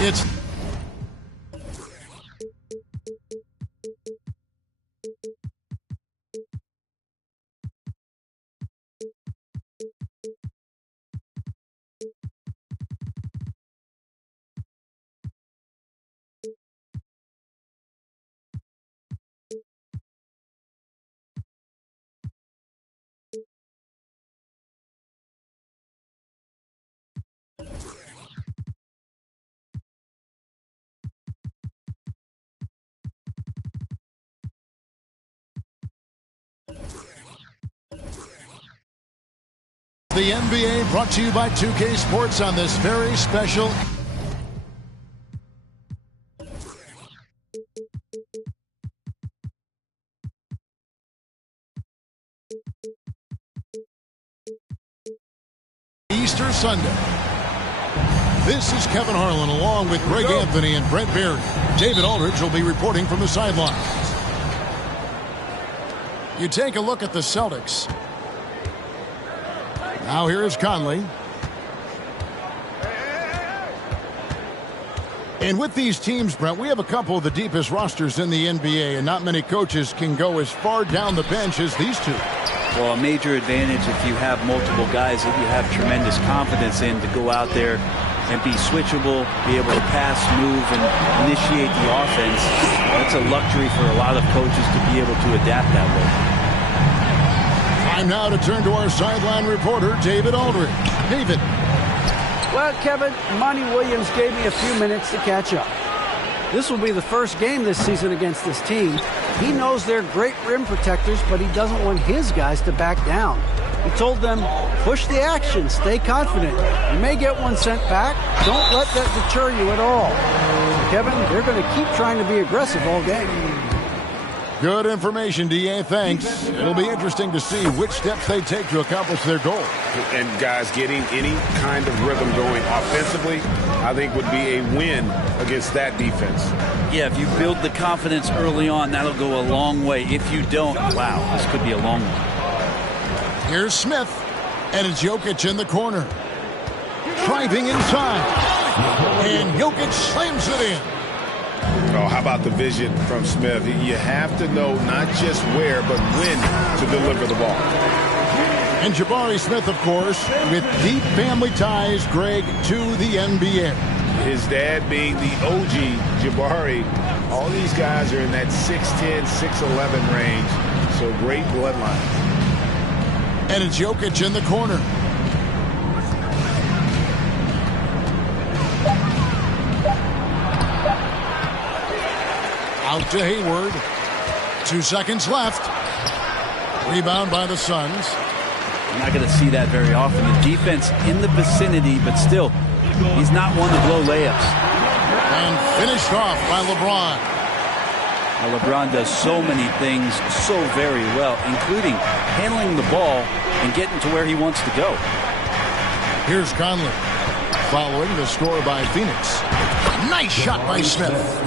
It's the NBA, brought to you by 2K Sports on this very special Easter Sunday. This is Kevin Harlan along with Greg Anthony and Brent Barry. David Aldridge will be reporting from the sidelines. You take a look at the Celtics. Now here is Conley. And with these teams, Brent, we have a couple of the deepest rosters in the NBA, and not many coaches can go as far down the bench as these two. Well, a major advantage if you have multiple guys that you have tremendous confidence in to go out there and be switchable, be able to pass, move, and initiate the offense. That's a luxury for a lot of coaches to be able to adapt that way. Time now to turn to our sideline reporter, David Aldridge. David. Well, Kevin, Monty Williams gave me a few minutes to catch up. This will be the first game this season against this team. He knows they're great rim protectors, but he doesn't want his guys to back down. He told them, push the action, stay confident. You may get one sent back. Don't let that deter you at all. So, Kevin, they're going to keep trying to be aggressive all game. Good information, D.A. Thanks. It'll be interesting to see which steps they take to accomplish their goal. And guys, getting any kind of rhythm going offensively, I think would be a win against that defense. Yeah, if you build the confidence early on, that'll go a long way. If you don't, wow, this could be a long one. Here's Smith, and it's Jokic in the corner. Driving inside, and Jokic slams it in. Oh, how about the vision from Smith? You have to know not just where, but when to deliver the ball. And Jabari Smith, of course, with deep family ties, Greg, to the NBA. His dad being the OG Jabari. All these guys are in that 6'10", 6'11 range. So great bloodline. And it's Jokic in the corner. Out to Hayward. 2 seconds left. Rebound by the Suns. You're not going to see that very often. The defense in the vicinity, but still, he's not one to blow layups. And finished off by LeBron. Now, LeBron does so many things so very well, including handling the ball and getting to where he wants to go. Here's Conley. Following the score by Phoenix. Nice shot by Smith.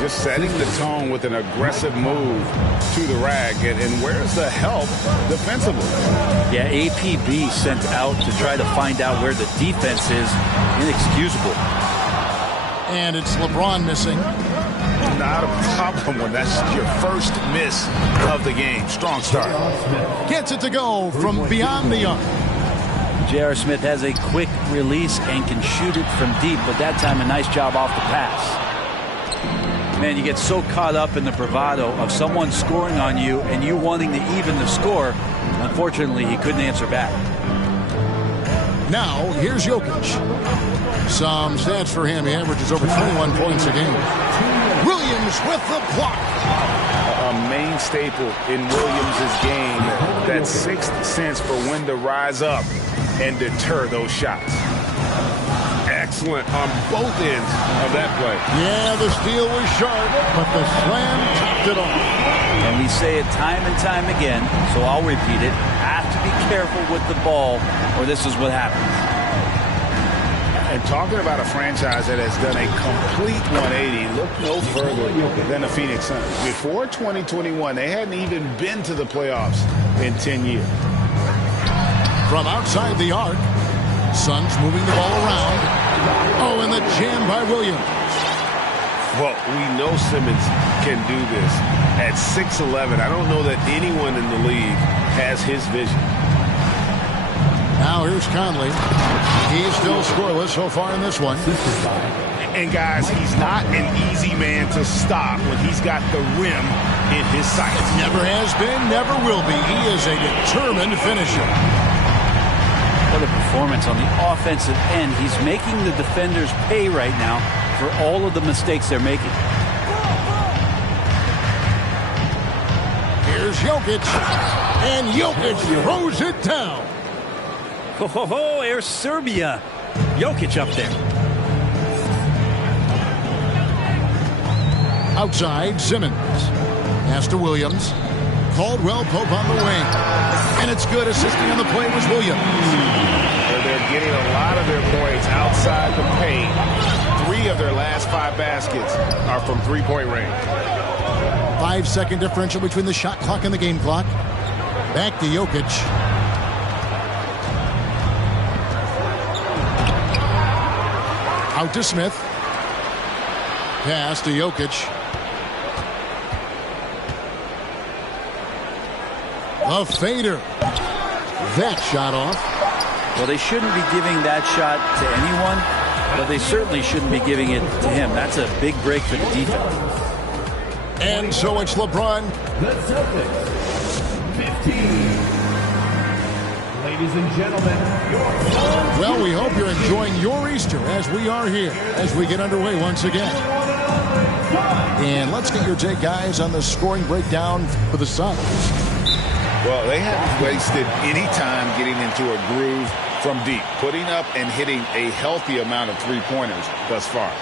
Just setting the tone with an aggressive move to the rack. And where's the help defensively? Yeah, APB sent out to try to find out where the defense is. Inexcusable. And it's LeBron missing. Not a problem when that's your first miss of the game. Strong start. Gets it to go from beyond the arc. J.R. Smith has a quick release and can shoot it from deep, but that time a nice job off the pass. Man, you get so caught up in the bravado of someone scoring on you and you wanting to even the score. Unfortunately, he couldn't answer back. Now, here's Jokic. Some stats for him. He averages over 21 points a game. Williams with the block. A main staple in Williams' game. That sixth sense for when to rise up and deter those shots. Excellent on both ends of that play. Yeah, the steal was sharp, but the slam topped it off. And we say it time and time again, so I'll repeat it. Have to be careful with the ball, or this is what happens. And talking about a franchise that has done a complete 180, look no further than the Phoenix Suns. Before 2021, they hadn't even been to the playoffs in 10 years. From outside the arc, Suns moving the ball around. Oh, and the jam by Williams. Well, we know Simmons can do this. At 6'11", I don't know that anyone in the league has his vision. Now here's Conley. He's still scoreless so far in this one. And guys, he's not an easy man to stop when he's got the rim in his sights. Never has been, never will be. He is a determined finisher. What a performance on the offensive end. He's making the defenders pay right now for all of the mistakes they're making. Here's Jokic. And Jokic throws it down. Ho, Air Serbia. Jokic up there. Outside, Simmons. Pass to Williams. Caldwell Pope on the wing. And it's good. Assisting on the play was Williams. They're getting a lot of their points outside the paint. 3 of their last 5 baskets are from three-point range. 5-second differential between the shot clock and the game clock. Back to Jokic. Out to Smith. Pass to Jokic. The fader. That shot off. Well, they shouldn't be giving that shot to anyone, but they certainly shouldn't be giving it to him. That's a big break for the defense. And so it's LeBron. The Celtics, 15. Ladies and gentlemen, Well, we hope you're enjoying your Easter as we are here as we get underway once again. And let's get your take, guys, on the scoring breakdown for the Suns. Well, they haven't wasted any time getting into a groove from deep, putting up and hitting a healthy amount of three-pointers thus far.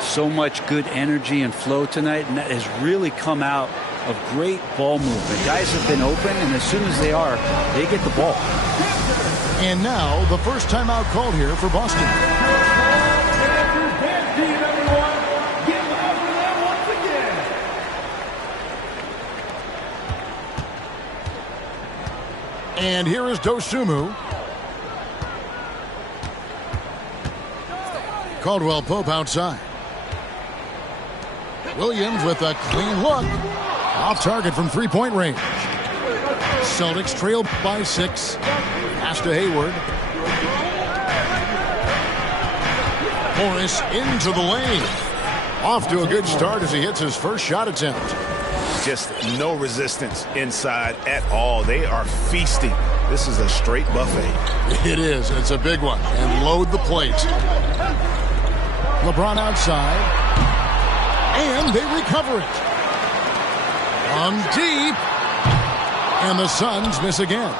So much good energy and flow tonight, and that has really come out of great ball movement. Guys have been open, and as soon as they are, they get the ball. And now, the first timeout called here for Boston. And here is Dosunmu. Caldwell Pope outside. Williams with a clean look. Off target from three-point range. Celtics trail by 6. Pass to Hayward. Morris into the lane. Off to a good start as he hits his first shot attempt. Just no resistance inside at all. They are feasting. This is a straight buffet. It is. It's a big one. And load the plate. LeBron outside. And they recover it. On deep. And the Suns miss again.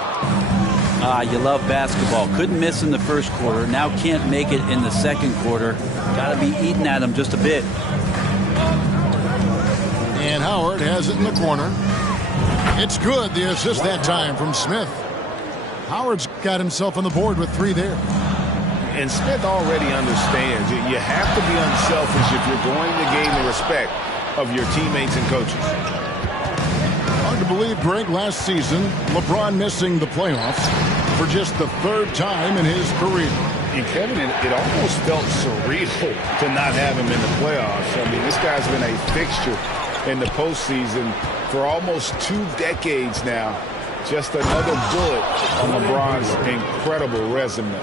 You love basketball. Couldn't miss in the first quarter. Now can't make it in the second quarter. Got to be eating at them just a bit. And Howard has it in the corner. It's good. The assist that time from Smith. Howard's got himself on the board with 3 there. And Smith already understands you have to be unselfish if you're going to gain the respect of your teammates and coaches. Hard to believe, Greg, last season, LeBron missing the playoffs for just the 3rd time in his career. And Kevin, it almost felt surreal to not have him in the playoffs. I mean, this guy's been a fixture in the postseason for almost 2 decades now. Just another bullet on LeBron's incredible resume.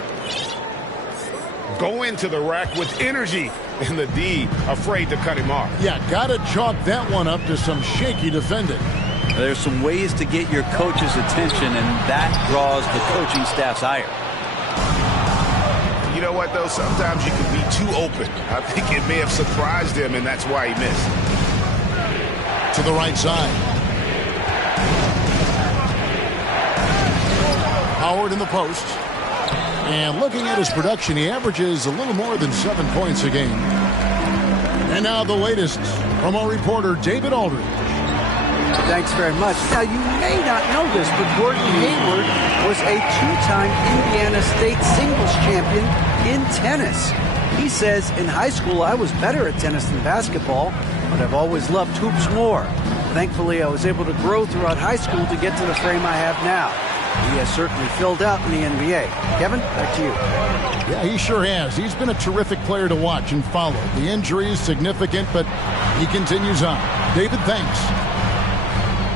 Go into the rack with energy, and the D afraid to cut him off. Yeah, got to chalk that one up to some shaky defending. There's some ways to get your coach's attention, and that draws the coaching staff's ire. You know what, though? Sometimes you can be too open. I think it may have surprised him, and that's why he missed. To the right side. Howard in the post. And looking at his production, he averages a little more than 7 points a game. And now the latest from our reporter, David Aldridge. Thanks very much. Now, you may not know this, but Gordon Hayward was a 2-time Indiana State singles champion in tennis. He says, in high school, I was better at tennis than basketball, but I've always loved hoops more. Thankfully, I was able to grow throughout high school to get to the frame I have now. He has certainly filled out in the NBA. Kevin, back to you. Yeah, he sure has. He's been a terrific player to watch and follow. The injury is significant, but he continues on. David, thanks.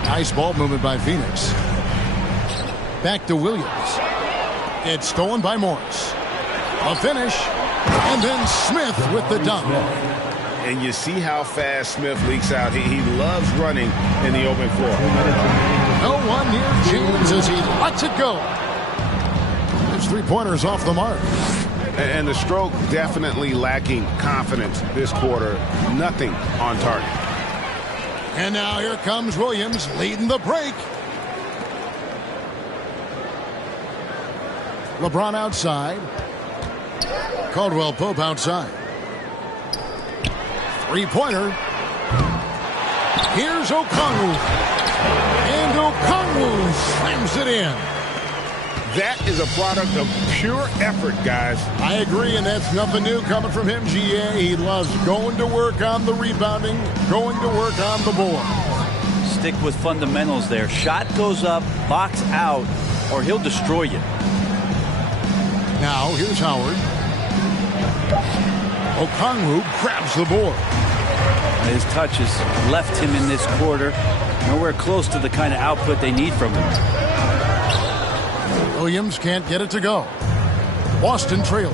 Nice ball movement by Phoenix. Back to Williams. It's stolen by Morris. A finish. And then Smith with the dunk. And you see how fast Smith leaks out. He loves running in the open floor. No one near James as he lets it go. His three-pointers off the mark. And the stroke definitely lacking confidence this quarter. Nothing on target. And now here comes Williams leading the break. LeBron outside. Caldwell Pope outside. Three-pointer. Here's Okongwu. And Okongwu slams it in. That is a product of pure effort, guys. I agree, and that's nothing new coming from him, GA. He loves going to work on the rebounding, going to work on the board. Stick with fundamentals there. Shot goes up, box out, or he'll destroy you. Now, here's Howard. Okongwu grabs the board. His touches left him in this quarter. Nowhere close to the kind of output they need from him. Williams can't get it to go. Boston trailing.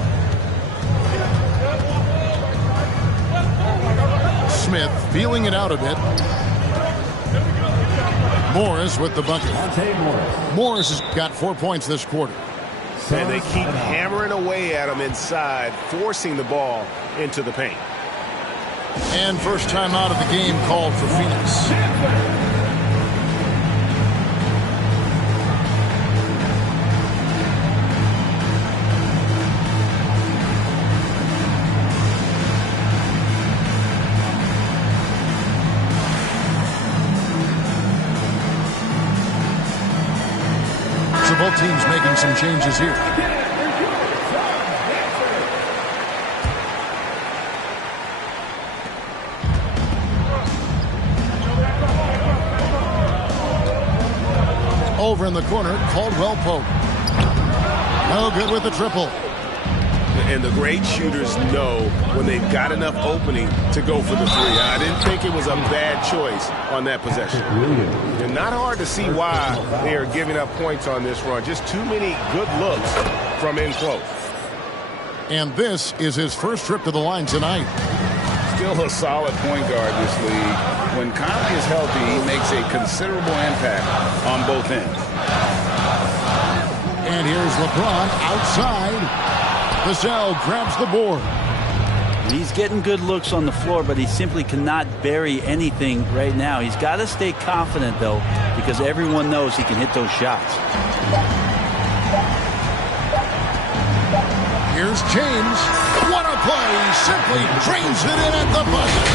Smith feeling it out a bit. Morris with the bucket. Morris has got 4 points this quarter. And they keep hammering away at him inside, forcing the ball into the paint. And first time out of the game called for Phoenix. So both teams making some changes here. Over in the corner, Caldwell Pope. No good with the triple. And the great shooters know when they've got enough opening to go for the three. I didn't think it was a bad choice on that possession. And not hard to see why they are giving up points on this run. Just too many good looks from in close. And this is his first trip to the line tonight. Still a solid point guard this league. When Conley is healthy, he makes a considerable impact on both ends. And here's LeBron outside. Vassell grabs the board. He's getting good looks on the floor, but he simply cannot bury anything right now. He's got to stay confident, though, because everyone knows he can hit those shots. Here's James. What a play. Simply drains it in at the buzzer.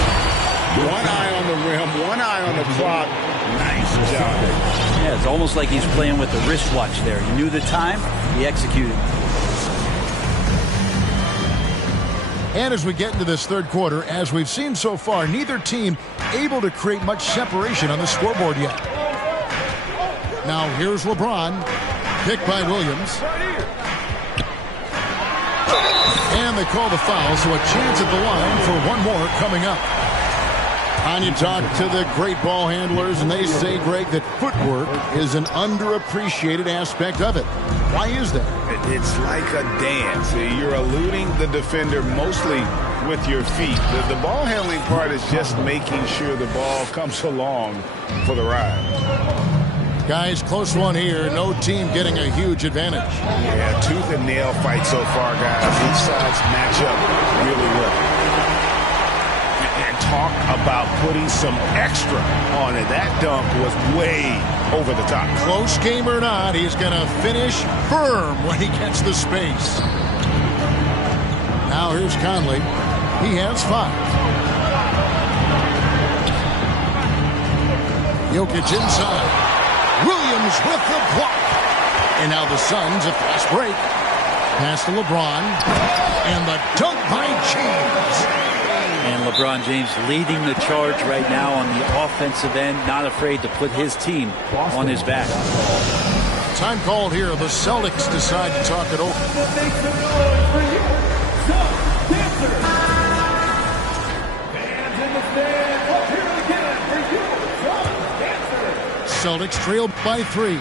One eye on the rim, one eye on the clock. Nice job. Yeah, it's almost like he's playing with the wristwatch there. He knew the time, he executed. And as we get into this third quarter, as we've seen so far, neither team able to create much separation on the scoreboard yet. Now here's LeBron. Picked by Williams. And they call the foul, so a chance at the line for one more coming up. And you talk to the great ball handlers, and they say, Greg, that footwork is an underappreciated aspect of it. Why is that? It's like a dance. You're eluding the defender mostly with your feet. The ball handling part is just making sure the ball comes along for the ride. Guys, close one here. No team getting a huge advantage. Yeah, tooth and nail fight so far, guys. Each sides match up really well. And talk about putting some extra on it. That dunk was way over the top. Close game or not, he's going to finish firm when he gets the space. Now here's Conley. He has 5. Jokic inside. Williams with the block. And now the Suns, a fast break. Pass to LeBron. And the dunk by James. And LeBron James leading the charge right now on the offensive end, not afraid to put his team on his back. Time called here. The Celtics decide to talk it over. Celtics trailed by 3.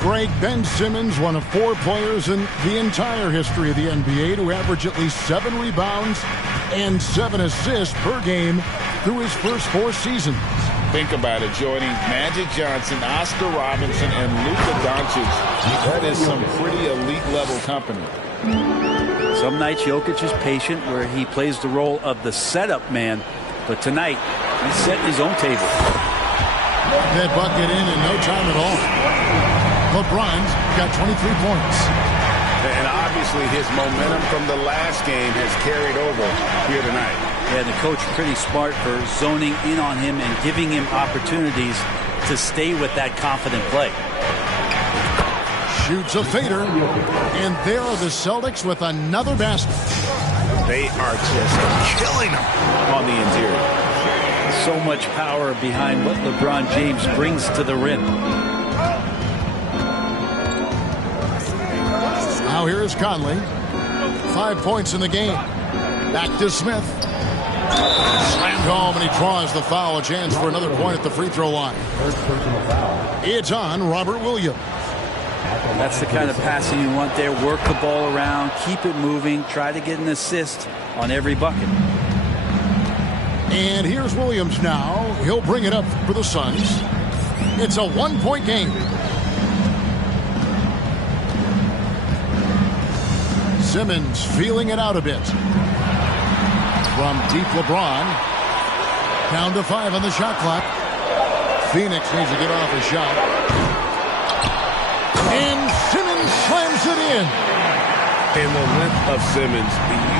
Greg, Ben Simmons, one of 4 players in the entire history of the NBA to average at least 7 rebounds and 7 assists per game through his first 4 seasons. Think about it, joining Magic Johnson, Oscar Robinson, and Luka Doncic. That is some pretty elite-level company. Some nights Jokic is patient, where he plays the role of the setup man. But tonight, he's setting his own table. That bucket in no time at all. LeBron's got 23 points. And obviously his momentum from the last game has carried over here tonight. Yeah, the coach pretty smart for zoning in on him and giving him opportunities to stay with that confident play. Shoots a fader, and there are the Celtics with another basket. They are just killing them on the interior. So much power behind what LeBron James brings to the rim. Now here is Conley. 5 points in the game. Back to Smith. Slammed home, and he draws the foul. A chance for another point at the free throw line. It's on Robert Williams. That's the kind of passing you want there. Work the ball around, keep it moving, try to get an assist on every bucket. And here's Williams now. He'll bring it up for the Suns. It's a 1-point game. Simmons feeling it out a bit. From deep, LeBron. Down to 5 on the shot clock. Phoenix needs to get off a shot. And Simmons slams it in. And the length of Simmons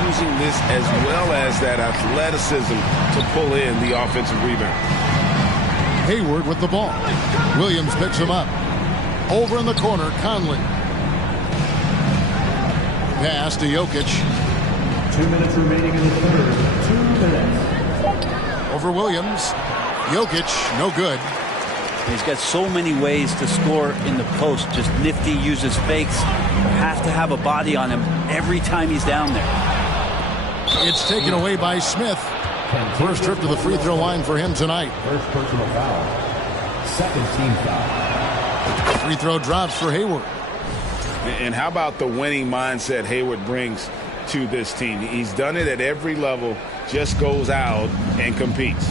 using this as well as that athleticism to pull in the offensive rebound. Hayward with the ball. Williams picks him up. Over in the corner, Conley. Pass to Jokic. 2 minutes remaining in the third. 2 minutes. Over Williams. Jokic, no good. He's got so many ways to score in the post. Just nifty, uses fakes. Have to have a body on him every time he's down there. It's taken away by Smith. First trip to the free throw line for him tonight. First personal foul. Second team foul. Free throw drops for Hayward. And how about the winning mindset Hayward brings to this team? He's done it at every level, just goes out and competes.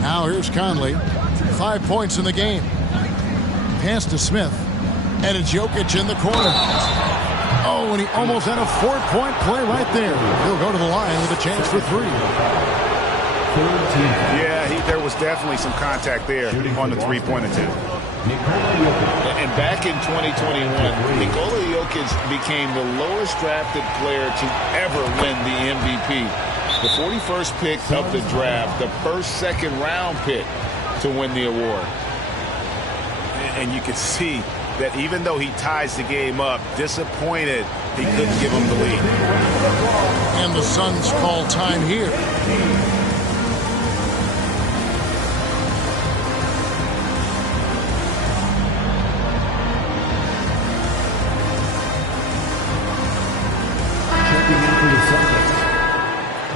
Now here's Conley. 5 points in the game. Pass to Smith. And it's Jokic in the corner. Oh, and he almost had a 4-point play right there. He'll go to the line with a chance for 3. Yeah, there was definitely some contact there on the three-point attempt. And back in 2021, Nikola Jokic became the lowest drafted player to ever win the MVP. The 41st pick of the draft, the first second-round pick to win the award. And you can see that even though he ties the game up, disappointed he couldn't give him the lead. And the Suns call time here. Checking in for the Celtics.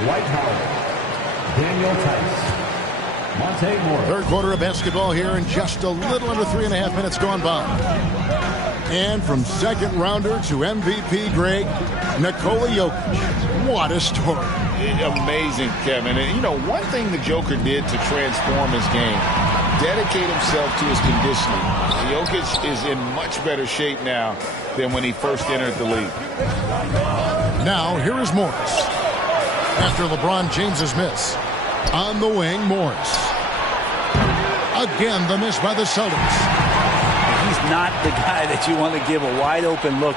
Dwight Howard. Daniel Tice. Monte Morris. Third quarter of basketball here, and just a little under 3.5 minutes gone by. And from second rounder to MVP, Greg, Nikola Jokic. What a story. Amazing, Kevin. And, you know, one thing the Joker did to transform his game, dedicate himself to his conditioning. Jokic is in much better shape now than when he first entered the league. Now, here is Morris. After LeBron James's miss. On the wing, Morris. Again, the miss by the Celtics. He's not the guy that you want to give a wide open look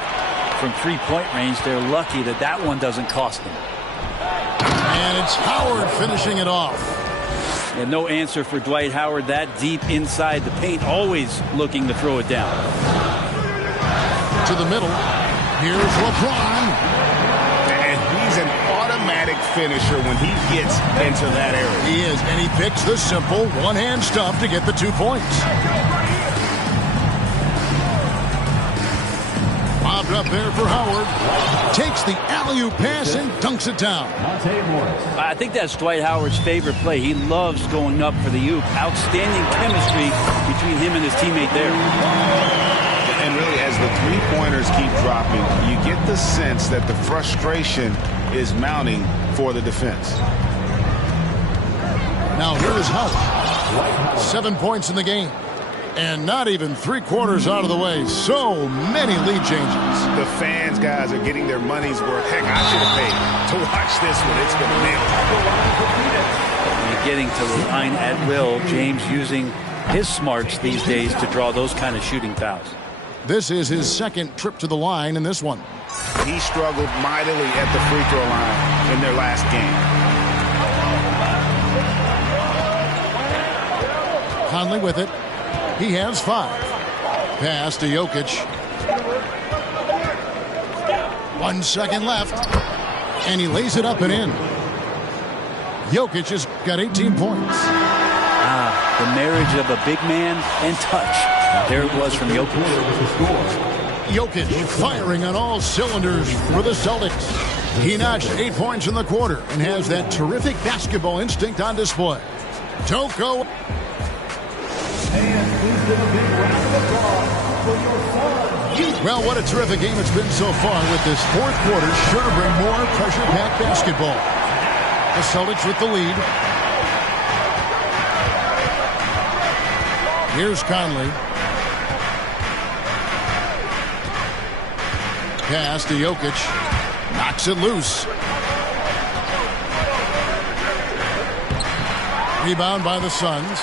from three-point range. They're lucky that that one doesn't cost them. And it's Howard finishing it off. And no answer for Dwight Howard that deep inside the paint, always looking to throw it down. To the middle. Here's LeBron. And he's an automatic finisher when he gets into that area. He is, and he picks the simple one-hand stuff to get the 2 points. up there for Howard. Takes the alley-oop pass and dunks it down. I think that's Dwight Howard's favorite play. He loves going up for the oop. Outstanding chemistry between him and his teammate there. And really, as the three-pointers keep dropping, you get the sense that the frustration is mounting for the defense. Now here is Howard. 7 points in the game. And not even 3/4 out of the way. So many lead changes. The fans, guys, are getting their money's worth. Heck, I should have paid to watch this one. It's been nailed. You're getting to the line at will. James using his smarts these days to draw those kind of shooting fouls. This is his second trip to the line in this one. He struggled mightily at the free throw line in their last game. Conley with it. He has 5. Pass to Jokic. 1 second left. And he lays it up and in. Jokic has got 18 points. The marriage of a big man and touch. There it was from Jokic. Jokic firing on all cylinders for the Celtics. He notched 8 points in the quarter and has that terrific basketball instinct on display. Don't go. Well, what a terrific game it's been so far, with this fourth quarter sure to bring more pressure-packed basketball. The Celtics with the lead. Here's Conley. Pass to Jokic. Knocks it loose. Rebound by the Suns.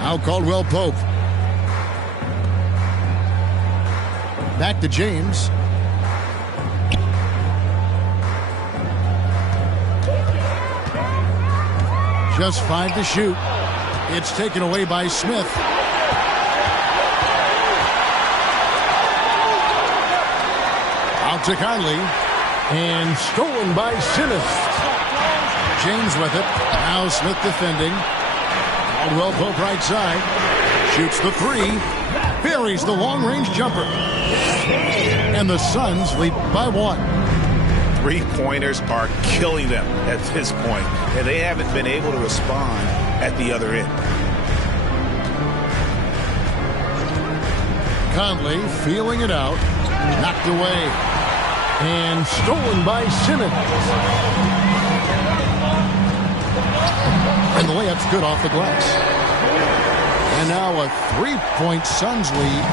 Now Caldwell Pope. Back to James. Just 5 to shoot. It's taken away by Smith. Out to Conley. And stolen by Simmons. James with it. Now Smith defending. Caldwell Pope right side. Shoots the 3. Buries the long-range jumper. And the Suns lead by 1. Three-pointers are killing them at this point, and they haven't been able to respond at the other end. Conley feeling it out. Knocked away. And stolen by Simmons. And the layup's good off the glass. And now a 3-point Suns lead.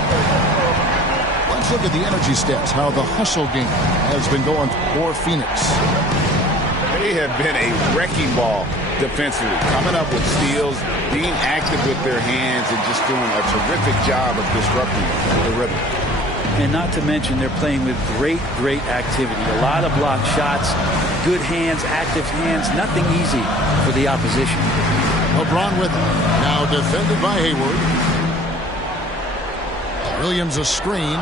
Let's look at the energy stats, how the hustle game has been going for Phoenix. They have been a wrecking ball defensively, coming up with steals, being active with their hands, and just doing a terrific job of disrupting the rhythm. And not to mention, they're playing with great activity. A lot of block shots, good hands, active hands, nothing easy for the opposition. LeBron with it. Now defended by Hayward. Williams a screen.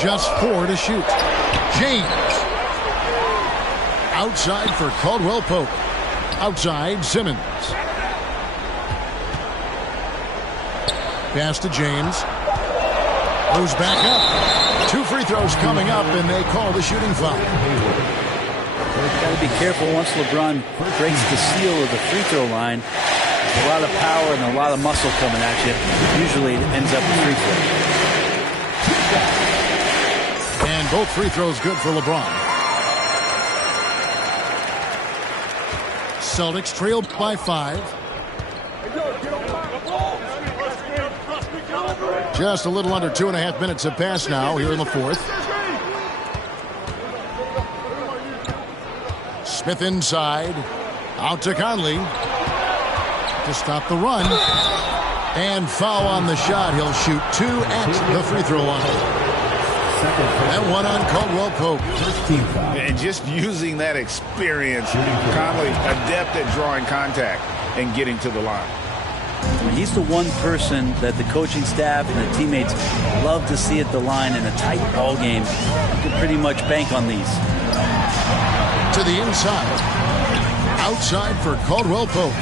Just 4 to shoot. James. Outside for Caldwell Pope. Outside Simmons. Pass to James. Goes back up. 2 free throws coming up, and they call the shooting foul. They've got to be careful once LeBron breaks the seal of the free throw line. There's a lot of power and a lot of muscle coming at you. Usually it ends up with free throw. And both free throws good for LeBron. Celtics trailed by 5. Just a little under 2.5 minutes have passed now here in the fourth. Smith inside. Out to Conley. To stop the run. And foul on the shot. He'll shoot 2 at the free throw line. That one on Caldwell Pope. And just using that experience, Conley adept at drawing contact and getting to the line. He's the one person that the coaching staff and the teammates love to see at the line in a tight ball game. You can pretty much bank on these. To the inside. Outside for Caldwell Pope.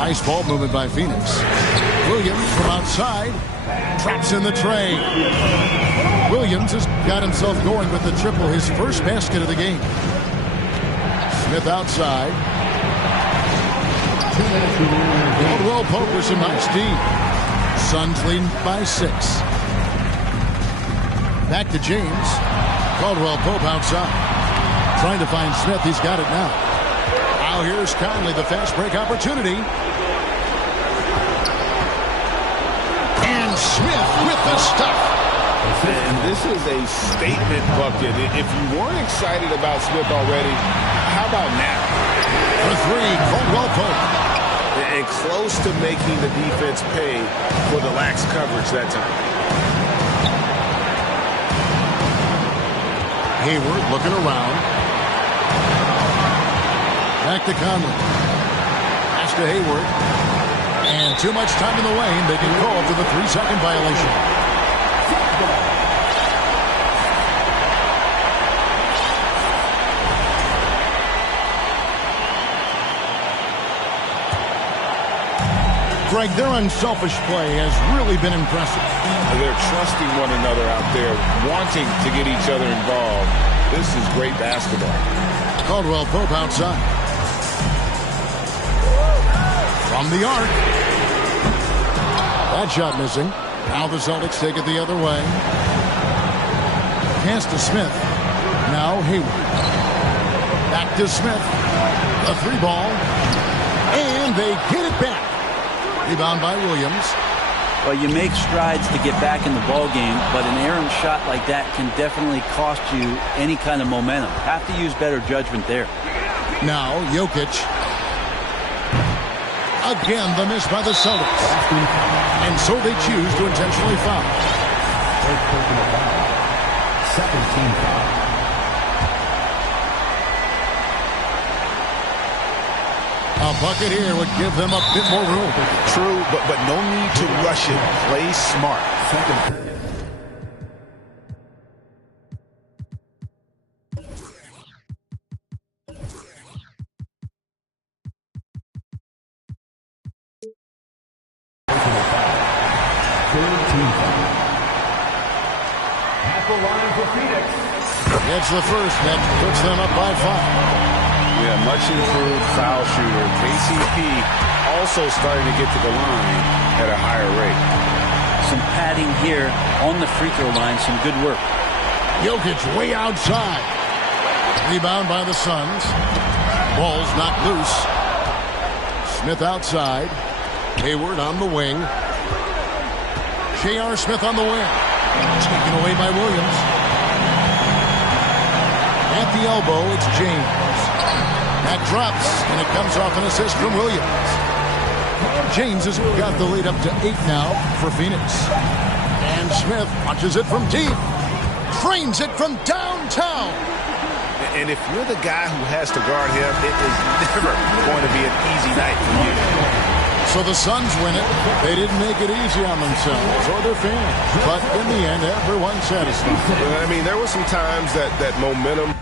Nice ball movement by Phoenix. Williams from outside. Traps in the tray. Williams has got himself going with the triple, his first basket of the game. Smith outside. Caldwell Pope with some nice D. Suns leading by 6. Back to James. Caldwell Pope outside. Trying to find Smith. He's got it now. Now here's Conley, the fast break opportunity. And Smith with the stuff. And this is a statement bucket. If you weren't excited about Smith already, how about now? For 3, Caldwell Pope. And close to making the defense pay for the lax coverage that time. Hayward looking around. Back to Conley. Pass to Hayward. And too much time in the lane. They get called for the 3-second violation. Greg, their unselfish play has really been impressive. They're trusting one another out there, wanting to get each other involved. This is great basketball. Caldwell Pope outside. From the arc. That shot missing. Now the Celtics take it the other way. Pass to Smith. Now Hayward. Back to Smith. The 3 ball. And they get it back. Rebound by Williams. Well, you make strides to get back in the ball game, but an errant shot like that can definitely cost you any kind of momentum. Have to use better judgment there. Now Jokic. Again, the miss by the Celtics. And so they choose to intentionally foul. First personal foul. Second team foul. A bucket here would give them a bit more room. True, but no need to rush it. Play smart. Second. At the line for Phoenix. Gets the first. That puts them up by 5. Yeah, much improved foul shooter. KCP also starting to get to the line at a higher rate. Some padding here on the free throw line. Some good work. Jokic way outside. Rebound by the Suns. Ball's knocked loose. Smith outside. Hayward on the wing. J.R. Smith on the wing. Taken away by Williams. At the elbow, it's James. That drops, and it comes off an assist from Williams. James has got the lead up to 8 now for Phoenix. And Smith punches it from deep. Frames it from downtown. And if you're the guy who has to guard him, it is never going to be an easy night for you. So the Suns win it. They didn't make it easy on themselves or their fans. But in the end, everyone's satisfied. I mean, there were some times that momentum